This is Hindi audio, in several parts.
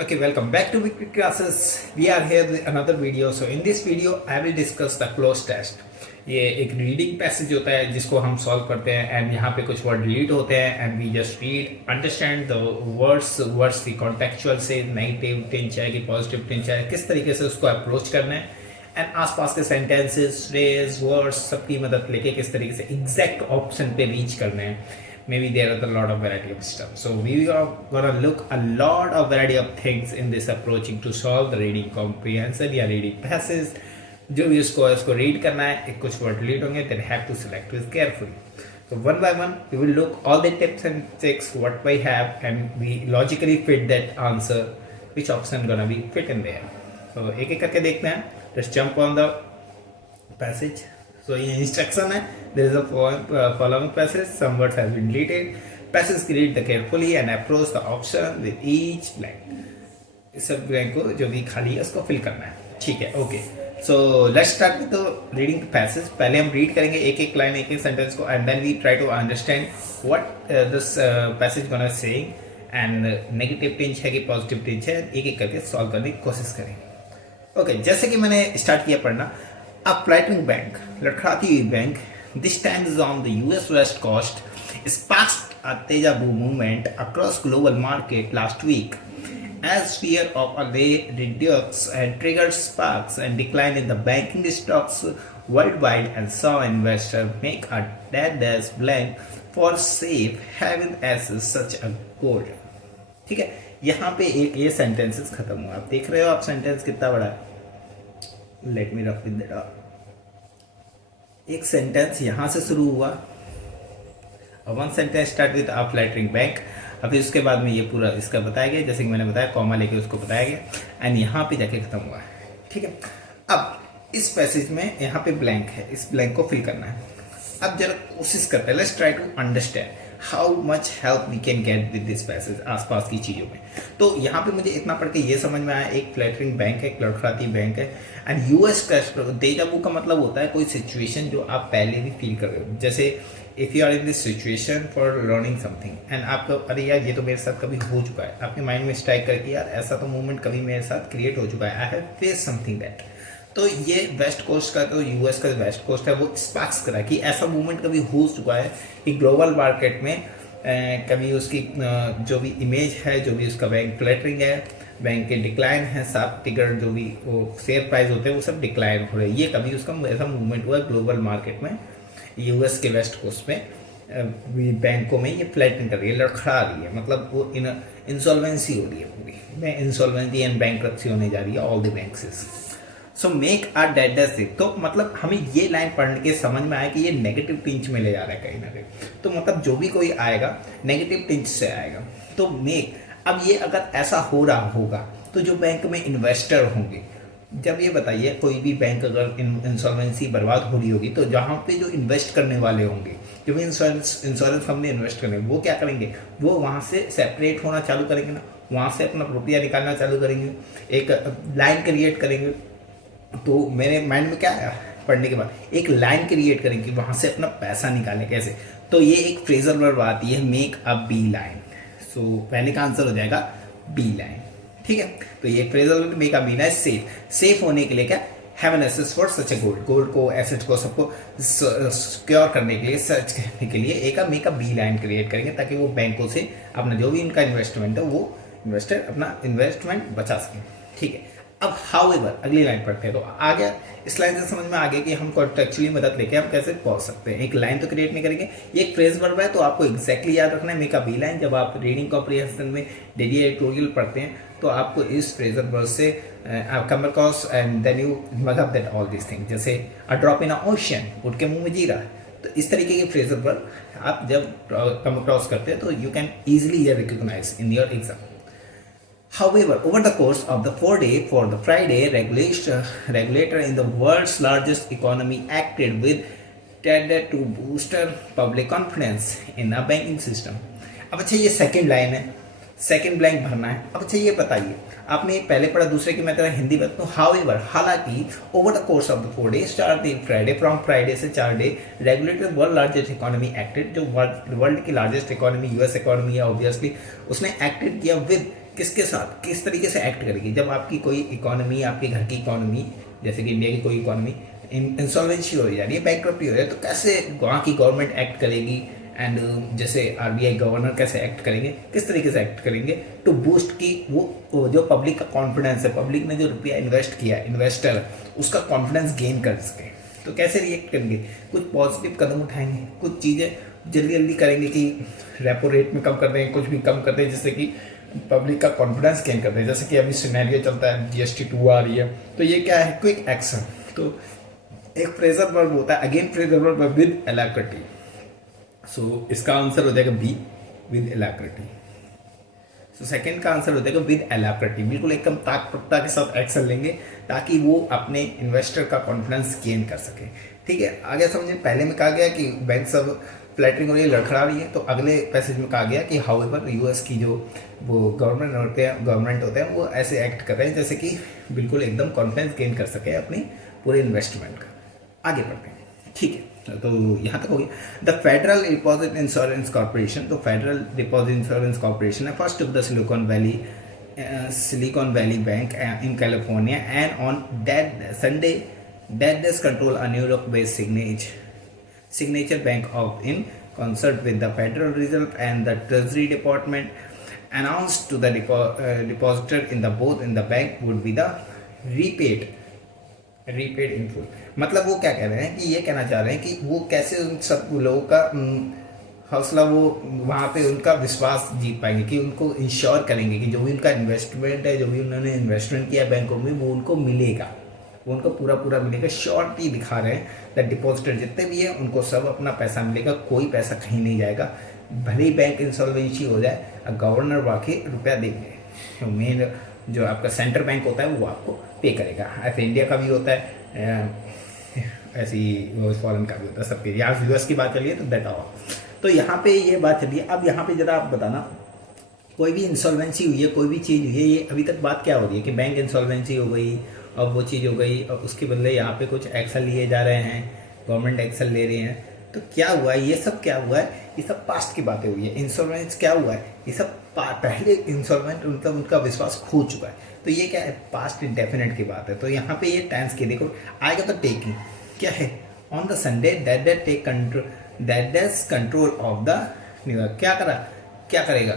Okay, welcome back to Weekly Classes. We are here with another video. So in this video, I will discuss the close test. ये एक रीडिंग पैसेज होता है जिसको हम सॉल्व करते हैं एंड यहाँ पे कुछ वर्ड डिलीट होते हैं and we just read understand the words की कॉन्टेक्चुअल से नेगेटिव टेंस है कि पॉजिटिव टेंस है, किस तरीके से उसको अप्रोच करना है एंड आसपास के सेंटेंसेस फ्रेज वर्ड्स सबकी मदद लेके किस तरीके से एग्जैक्ट ऑप्शन पे रीच करना है. Maybe there are a lot of variety of stuff. So we are gonna look a lot of variety of things in this approaching to solve the reading comprehension या reading passage. जो भी उसको read करना है, एक कुछ word delete होंगे, then have to select it carefully. So one by one, we will look all the tips and tricks what we have, and we logically fit that answer, which option gonna be fit in there. So एक एक करके देखते हैं. Let's jump on the passage. So ये इंस्ट्रक्शन है. There is a following passage. Some words have been deleted. Passage read the carefully and approach the option with each blank. इस सब blank को जो भी खाली है उसको fill करना है. ठीक है, okay. So let's start with the reading the passage. पहले हम read करेंगे एक एक line एक एक sentence को and then we try to understand what this passage gonna say and negative tense है कि positive tense है, एक एक करके solve करने की कोशिश करेंगे. Okay, जैसे कि मैंने start किया पढ़ना. A fluttering bank, लड़खड़ाती हुई bank, this time is on the US West Coast, sparked a deja vu movement across global market last week, as fear of a rate reduced and triggered sparks and decline in the banking stocks worldwide and saw investors make a dead dash blank for safe haven assets such as gold. ठीक है, यहाँ पे एक ये सेंटेंसेस खत्म हुआ. आप देख रहे हो आप सेंटेंस कितना बड़ा है. Let me rough with that. एक सेंटेंस यहां से शुरू हुआ, one sentence start with a flattering bank. अभी उसके बाद में ये पूरा इसका बताया गया, जैसे कि मैंने बताया कॉमा लेके उसको बताया गया एंड यहाँ पे जाके खत्म हुआ है. ठीक है, अब इस पैसेज में यहाँ पे ब्लैंक है, इस ब्लैंक को फिल करना है. अब जरा कोशिश करते हैं, let's try to understand how much help we can get with this passage आसपास की चीज़ों में. तो यहाँ पे मुझे इतना पढ़ के ये समझ में आया, एक फ्लैटरिंग बैंक है, एक लड़खड़ाती बैंक है एंड यूएस का डेजा वू का मतलब होता है कोई सिचुएशन जो आप पहले भी फील कर रहे हो. जैसे if you are in this situation for learning something and आपको अरे यार ये तो मेरे साथ कभी हो चुका है, आपके माइंड में स्ट्राइक करके यार ऐसा तो मूवमेंट कभी मेरे साथ क्रिएट हो चुका है, I have face something that. तो ये वेस्ट कोस्ट का तो यूएस का वेस्ट कोस्ट है वो स्पार्क्स करा कि ऐसा मूवमेंट कभी हो चुका है कि ग्लोबल मार्केट में कभी उसकी जो भी इमेज है, जो भी उसका बैंक फ्लैटरिंग है, बैंक के डिक्लाइन है, सब टिकर जो भी वो शेयर प्राइस होते हैं वो सब डिक्लाइन हो रहे हैं. ये कभी उसका ऐसा मूवमेंट हुआ है ग्लोबल मार्केट में, यूएस के वेस्ट कोस्ट में बैंकों में ये फ्लैटरिंग कर रही है, लड़खड़ा रही है, मतलब वो इंसॉल्वेंसी हो रही है पूरी में, इंसॉल्वेंसी एंड बैंक्रप्सी होने जा रही है all the banks. So make a dead dash. तो मतलब हमें ये लाइन पढ़ने के समझ में आया कि ये नेगेटिव टिंच में ले जा रहा है कहीं ना कहीं. तो मतलब जो भी कोई आएगा नेगेटिव टिंच से आएगा. तो मेक, अब ये अगर ऐसा हो रहा होगा तो जो बैंक में इन्वेस्टर होंगे, जब ये बताइए कोई भी बैंक अगर इंसॉल्वेंसी बर्बाद हो रही होगी तो जहाँ पे जो इन्वेस्ट करने वाले होंगे, जो भी इंश्योरेंस कंपनी इन्वेस्ट करेंगे वो क्या करेंगे, वो वहाँ से सेपरेट होना चालू करेंगे ना, वहाँ से अपना रुपया निकालना चालू करेंगे, एक लाइन क्रिएट करेंगे. तो मेरे माइंड में क्या आया पढ़ने के बाद, एक लाइन क्रिएट करेंगे वहाँ से अपना पैसा निकालें कैसे. तो ये एक फ्रेजल वर्ब आती है मेक अ बी लाइन. सो पहले का आंसर हो जाएगा बी लाइन. ठीक है, तो ये phrasal verb make a beeline. Safe होने के लिए क्या, have an asset for such a gold, gold को एसेट को सबको सिक्योर करने के लिए, सर्च करने के लिए एक make a beeline create करेंगे ताकि वो बैंकों से अपना जो भी इनका इन्वेस्टमेंट है वो इन्वेस्टर अपना इन्वेस्टमेंट बचा सकें. ठीक है, अब हाउएवर अगली लाइन पढ़ते हैं. तो आ गया, इस लाइन से समझ में आ गया कि हम कॉन्टेक्चुअली मदद लेके हम कैसे पहुंच सकते हैं. एक लाइन तो क्रिएट नहीं करेंगे, ये एक फ्रेज वर्ब है तो आपको एग्जैक्टली याद रखना है मेक अ बी लाइन. जब आप रीडिंग कॉम्प्रिहेंशन में डेली एडिटोरियल पढ़ते हैं तो आपको इस फ्रेजल वर्ब से आप come across and then you मतलब दैट ऑल दिस थिंग. जैसे a drop in a ocean, उठ के मुंह में जीरा. तो इस तरीके के फ्रेजल वर्ब आप जब कम अक्रॉस करते हैं तो you can easily recognise in your exam. However, over the course of the 4 day for the Friday, regulator in the world's largest economy acted with tended to boost public confidence in the banking system. अब अच्छा ये सेकंड लाइन है, सेकंड ब्लैंक भरना है. अब अच्छा ये बताइए, आपने पहले पढ़ा दूसरे की मैं तरह हिंदी बताता हूँ. हाउएवर हालांकि over the course of the 4 days start the Friday, from Friday से 4 day regulator world largest economy acted, जो वर्ल्ड की लार्जेस्ट इकोनॉमी यूएस इकोनॉमी है ऑब्वियसली, उसने एक्टेड किया विद किसके साथ किस तरीके से एक्ट करेगी जब आपकी कोई इकोनॉमी, आपके घर की इकोनॉमी, जैसे कि इंडिया की कोई इकोनॉमी इंसॉल्वेंसी हो जा रही है, बैंकरप्टी हो रही है, तो कैसे वहाँ की गवर्नमेंट एक्ट करेगी एंड जैसे आरबीआई गवर्नर कैसे एक्ट करेंगे, किस तरीके से एक्ट करेंगे टू बूस्ट की वो जो पब्लिक का कॉन्फिडेंस है, पब्लिक ने जो रुपया इन्वेस्ट किया, इन्वेस्टर उसका कॉन्फिडेंस गेन कर सके, तो कैसे रिएक्ट करेंगे, कुछ पॉजिटिव कदम उठाएंगे, कुछ चीज़ें जल्दी जल्दी करेंगे कि रेपो रेट में कम कर दें, कुछ भी कम कर दें जिससे कि पब्लिक का कॉन्फिडेंस गेन करते हैं। जैसे कि अभी सिनेरियो चलता है जीएसटी 2 आ रही है, तो ये क्या है, क्विक एक्शन। तो एक फ्रेजर वर्ब होता है, again Fraser verb with alacrity, सो इसका आंसर हो जाएगा B, with alacrity. So second का आंसर हो जाएगा विद एलाक्रिटी, बिल्कुल एकदम ताकतता के साथ एक्शन लेंगे ताकि वो अपने इन्वेस्टर का कॉन्फिडेंस गेन कर सके। ठीक है, आगे समझिए, पहले में कहा गया कि बैंक सब फ्लैटरिंग हो रही है, लड़खड़ा रही है, तो अगले पैसेज में कहा गया कि हाउएवर यूएस की जो वो गवर्नमेंट होते हैं वो ऐसे एक्ट कर रहे हैं जैसे कि बिल्कुल एकदम कॉन्फिडेंस गेन कर सके अपनी पूरे इन्वेस्टमेंट का। आगे बढ़ते हैं, ठीक है, तो यहाँ तक हो गया। The federal deposit insurance corporation, तो फेडरल डिपॉजिट इंश्योरेंस कॉर्पोरेशन है first of the silicon valley bank in California and on that Sunday that does control a New York-based signature bank of in concert with the Federal Reserve and the Treasury Department announced to the depositor in the bank would be the repaid in full। मतलब वो क्या कह रहे हैं कि ये कहना चाह रहे हैं कि वो कैसे उन सब लोगों का हौसला, वो वहाँ पे उनका विश्वास जीत पाएंगे कि उनको इंश्योर करेंगे कि जो भी उनका इन्वेस्टमेंट है, जो भी उन्होंने इन्वेस्टमेंट किया बैंकों में, वो उनको मिलेगा, वो उनको पूरा मिलेगा। श्योरिटी दिखा रहे हैं दैट डिपॉजिटर जितने भी हैं उनको सब अपना पैसा मिलेगा, कोई पैसा कहीं नहीं जाएगा, भले ही बैंक इंसॉल्वेंसी हो जाए, गवर्नर बाकी रुपया देंगे, तो मेन जो आपका सेंट्रल बैंक होता है वो आपको पे करेगा। ऐसे इंडिया का भी होता है, ऐसे ही फॉरेन का भी होता है, सबके। यहाँ यूएस की बात चलिए तो दैट ऑल, तो यहाँ पे ये बात चलिए। अब यहाँ पे जरा आप बताना, कोई भी इंसॉल्वेंसी हुई है, कोई भी चीज़ हुई है, ये अभी तक बात क्या हो रही है कि बैंक इंसॉल्वेंसी हो गई और वो चीज़ हो गई और उसके बदले यहाँ पे कुछ एक्शन लिए जा रहे हैं, गवर्नमेंट एक्शन ले रही है, तो क्या हुआ है, ये सब क्या हुआ है, ये सब पास्ट की बातें हुई है। इंसॉल्वेंस क्या हुआ है, ये सब पहले इंसॉल्वेंट मतलब उनका विश्वास खो चुका है, तो ये क्या है, पास्ट इंडेफिनिट की बात है। तो यहाँ पे ये टेंस की देखो आएगा, तो टेकिंग क्या है, on the Sunday that take control of the New York, क्या करेगा,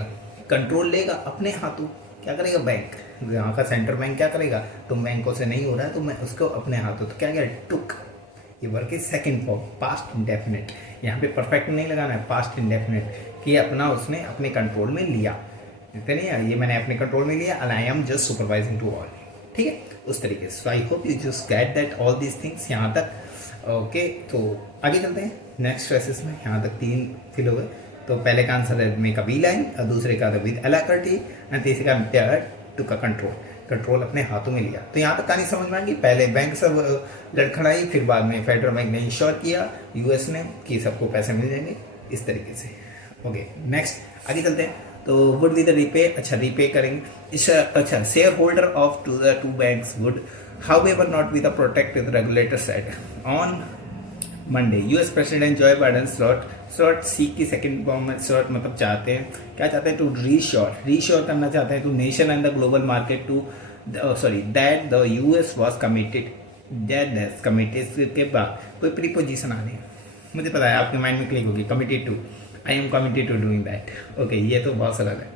कंट्रोल लेगा अपने हाथों, क्या करेगा बैंक, यहाँ का सेंट्रल बैंक क्या करेगा, तुम बैंकों से नहीं हो रहा है तो मैं उसको अपने हाथों, तो क्या क्या टुक, ये work is second form past indefinite, यहाँ पे परफेक्ट नहीं लगाना है, पास्ट इंडेफिनिट कि अपना उसने अपने कंट्रोल में लिया, इतने नहीं, ये मैंने अपने कंट्रोल में लिया, I am just supervising to all, ठीक है, उस तरीके से। I hope you just get that all these things यहाँ तक, ओके। तो आगे चलते हैं नेक्स्ट फ्रेसेस में, यहाँ तक 3 फिल हो गए। तो पहले का आंसर है में का बी लाइन, और दूसरे का विद एलाक्रिटी, एंड तीसरे का टू का कंट्रोल अपने हाथों में लिया। तो यहाँ तक कहानी समझ में आएगी, पहले बैंक सब लड़खड़ाई, फिर बाद में फेडरल बैंक ने इंश्योर किया यूएस ने कि सबको पैसे मिल जाएंगे, इस तरीके से। ओके, नेक्स्ट आगे चलते हैं। तो वुड बी द रीपे, अच्छा रीपे करेंगे, अच्छा share holder of the two banks would however not be the protected, the regulator said on Monday। US president Joe Biden स्लॉट सी की सेकंड फॉर्म में स्लॉट मतलब चाहते हैं, क्या चाहते हैं, टू रीश्योर करना चाहते हैं to nation and the global market to that the US was committed के बाद कोई प्रीपोजिशन आ रही है, मुझे पता है आपके माइंड में क्लिक होगी, committed to, I am committed to doing that. Okay, ये तो बहुत सरल है,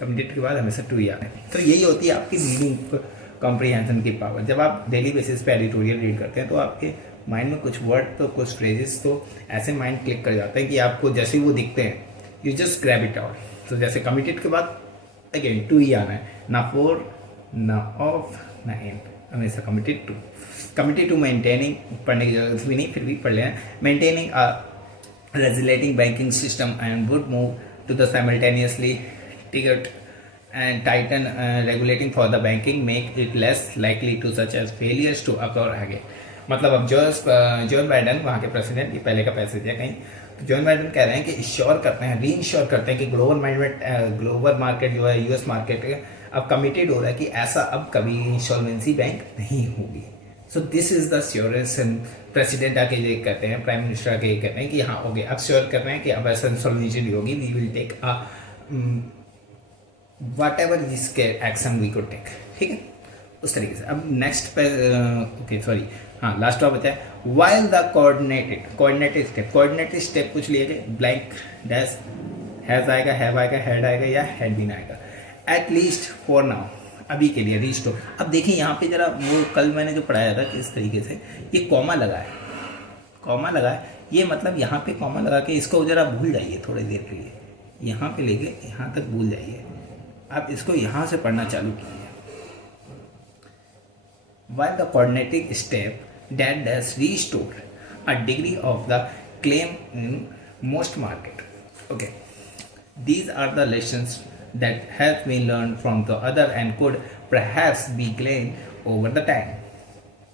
कमिटेड के बाद हमेशा टू ही आना है। तो यही होती है आपकी रीडिंग कॉम्प्रीहेंशन की पावर। जब आप डेली बेसिस पे एडिटोरियल रीड करते हैं तो आपके माइंड में कुछ वर्ड तो कुछ फ्रेजेस तो ऐसे माइंड क्लिक कर जाते हैं कि आपको जैसे वो दिखते हैं you just grab it out. तो जैसे कमिटेड के बाद अगेन टू ही आना है, ना फॉर ना ऑफ ना इन, हमेशा कमिटेड टू मेंटेनिंग, पढ़ने की जरूरत भी नहीं फिर भी पढ़ लें, maintaining a regulating banking system and would move to the simultaneously ticket and tighten regulating for the banking, make it less likely to such as failures to occur again। मतलब अब जो बाइडेन वहाँ के प्रेसिडेंट, ये पहले का पैसेज है कहीं, तो जो बाइडेन कह रहे हैं कि इंश्योर करते हैं, री इंश्योर करते हैं कि ग्लोबल मार्केट जो है यूएस मार्केट अब कमिटेड हो रहा है कि ऐसा अब कभी इंसॉल्वेंसी बैंक नहीं होगी। So this is the श्योरेंस, president आके ये कहते हैं, प्राइम मिनिस्टर आके ये कहते हैं कि हाँ ओके अब श्योर कर रहे हैं कि अब ऐसा इंसॉल्वेंसी नहीं होगी, we will take a whatever जिसके एक्शन वी को टेक, ठीक है, उस तरीके से। अब नेक्स्ट पे ओके सॉरी, हाँ लास्ट वाला बताया, वाइल द कोऑर्डिनेटेड स्टेप कुछ लिए गए, ब्लैंक डैश हैज आएगा, हैव आएगा, हैड आएगा या हैड बीन आएगा, एट लीस्ट फॉर नाउ, अभी के लिए रीस्टोर। अब देखिए यहाँ पे जरा, वो कल मैंने जो पढ़ाया था किस तरीके से, ये कॉमा लगा है, कॉमा लगा है, ये मतलब यहाँ पे कॉमा लगा के इसको जरा भूल जाइए थोड़ी देर के लिए, यहाँ पे लेके यहाँ तक भूल जाइए, आप इसको यहाँ से पढ़ना चालू कीजिए। While the coordinating step that does restore a degree of the claim in most market. Okay, these are the lessons that have been learned from the other and could perhaps be gleaned over the time.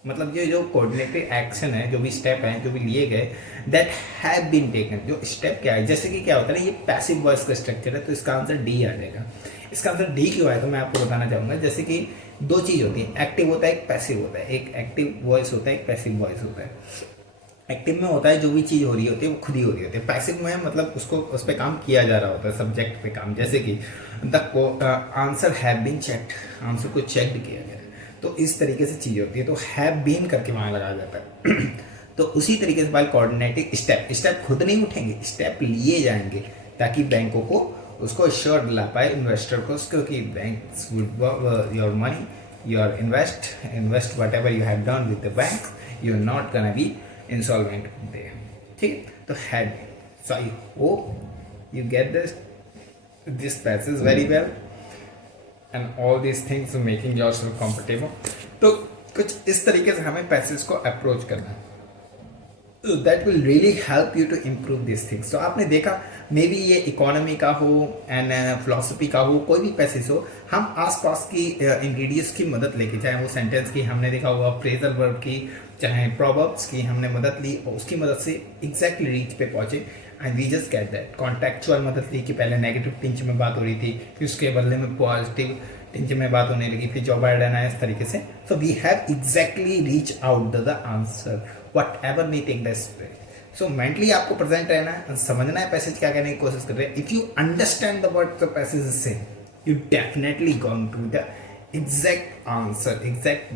मतलब ये जो कोऑर्डिनेटेड एक्शन है, जो भी स्टेप हैं, जो भी लिए गए, दैट हैव बीन टेकन, जो स्टेप क्या है, जैसे कि क्या होता है ना, ये पैसिव वॉइस का स्ट्रक्चर है, तो इसका आंसर डी आ जाएगा। इसका आंसर डी क्यों आया तो मैं आपको बताना चाहूँगा। जैसे कि दो चीज़ होती है, एक्टिव होता है, एक पैसिव होता है, एक एक्टिव वॉइस होता है, एक पैसिव वॉइस होता है। एक्टिव में होता है जो भी चीज़ हो रही होती है वो खुद ही हो रही होती है, पैसिव में मतलब उसको उस पर काम किया जा रहा होता है, सब्जेक्ट पे काम, जैसे कि the answer have been checked, answer को चेक्ड किया गया, तो इस तरीके से चीज़ होती है, तो हैव बीन करके वहाँ लगाया जाता है। तो उसी तरीके से बाय कोऑर्डिनेटिंग स्टेप खुद नहीं उठेंगे, स्टेप लिए जाएंगे ताकि बैंकों को उसको श्योर दिला पाए इन्वेस्टर को, क्योंकि banks would your money, your invest whatever you have done with the bank, you are not gonna be insolvent there, ठीक है। तो had, so I hope you get this passage very well and all these things making yourself comfortable। तो कुछ इस तरीके से हमें पैसेज को अप्रोच करना है, that will really help you to improve this things. तो आपने देखा, मे बी ये इकोनॉमी का हो एंड फिलोसफी का हो, कोई भी पैसेज हो, हम आसपास की इंग्रेडिएंट्स की मदद लेके, चाहे वो सेंटेंस की हमने देखा होगा, फ्रेजल वर्ब की, चाहे प्रोवर्ब्स की हमने मदद ली, और उसकी मदद से एग्जैक्टली रीच पे पहुंचे, and we just get that. Contextual मदद ली कि पहले नेगेटिव टिंच में बात हो रही थी, फिर उसके बदले में पॉजिटिव टिंच में बात होने लगी, फिर जॉब आइडन आया, इस तरीके से। So we have exactly reach out the answer whatever we take the spread. So mentally आपको प्रेजेंट रहना है, समझना है पैसेज क्या कहने की कोशिश कर रहे हैं। If you understand the what the passage is saying, you definitely going to the exact answer, exact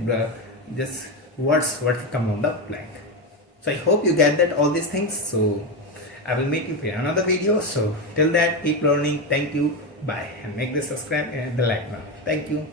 just words what come on the blank. So I hope you get that all these things. So I will meet you in another video. So till that, keep learning. Thank you. Bye, and make this subscribe and the like button. Thank you.